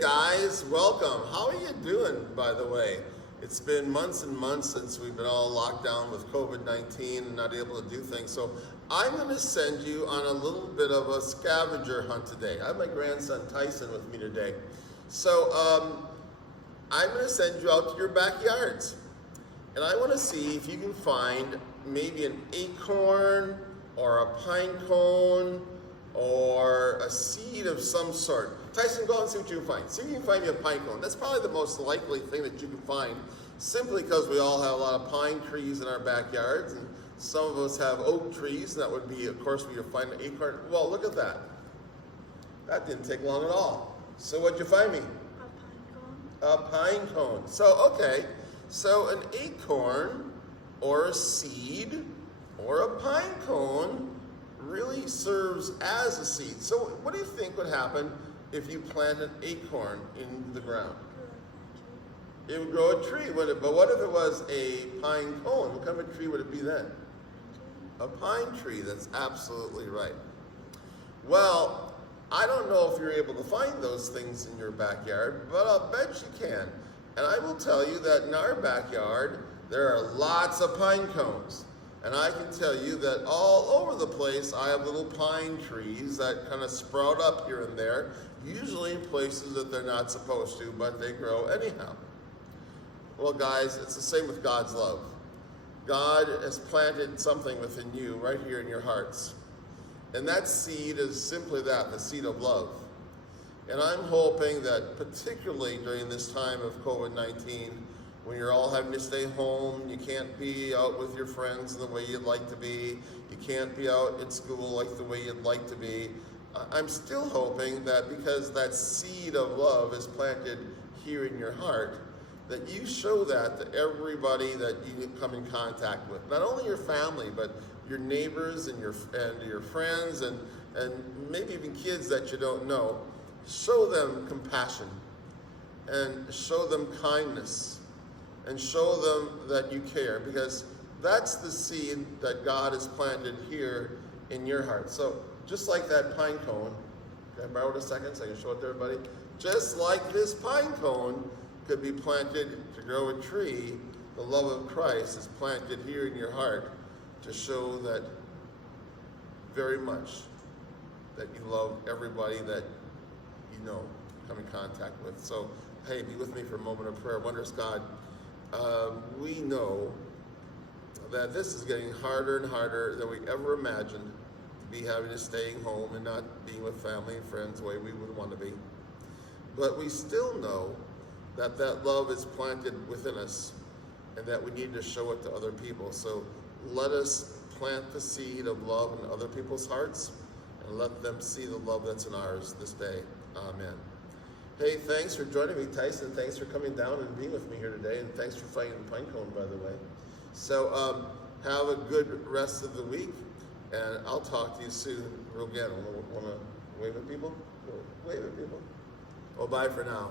guys, welcome. How are you doing, by the way? It's been months and months since we've been all locked down with COVID-19 and not able to do things. So I'm going to send you on a little bit of a scavenger hunt today. I have my grandson Tyson with me today. So I'm going to send you out to your backyards. And I want to see if you can find maybe an acorn or a pine cone or a seed of some sort. Tyson, go out and see what you can find. See if you can find me a pine cone. That's probably the most likely thing that you can find, simply because we all have a lot of pine trees in our backyards, and some of us have oak trees, and that would be, of course, where you find an acorn. Well, look at that. That didn't take long at all. So what'd you find me? A pine cone. A pine cone. So, okay. So an acorn or a seed or a pine cone really serves as a seed. So what do you think would happen if you plant an acorn in the ground? It would grow a tree, wouldn't it? But what if it was a pine cone? What kind of a tree would it be then? A pine tree. That's absolutely right. Well, I don't know if you're able to find those things in your backyard, but I'll bet you can. And I will tell you that in our backyard, there are lots of pine cones. And I can tell you that all over the place, I have little pine trees that kind of sprout up here and there, usually in places that they're not supposed to, but they grow anyhow. Well, guys, it's the same with God's love. God has planted something within you right here in your hearts. And that seed is simply that, the seed of love. And I'm hoping that particularly during this time of COVID-19, when you're all having to stay home, you can't be out with your friends the way you'd like to be, you can't be out at school like the way you'd like to be, I'm still hoping that because that seed of love is planted here in your heart, that you show that to everybody that you come in contact with. Not only your family, but your neighbors and your friends and maybe even kids that you don't know. Show them compassion and show them kindness and show them that you care, because that's the seed that God has planted here in your heart. So just like that pine cone, can I borrow it a second so I can show it to everybody? Just like this pine cone could be planted to grow a tree, the love of Christ is planted here in your heart to show that very much that you love everybody that you know, come in contact with. So, hey, be with me for a moment of prayer. Wondrous God, we know that this is getting harder and harder than we ever imagined, to be having to staying home and not being with family and friends the way we would want to be. But we still know that that love is planted within us and that we need to show it to other people. So let us plant the seed of love in other people's hearts and let them see the love that's in ours this day. Amen. Hey, thanks for joining me, Tyson. Thanks for coming down and being with me here today, and thanks for finding the pine cone, by the way. So have a good rest of the week, and I'll talk to you soon. Again, want to wave at people? Wave at people. Oh, bye for now.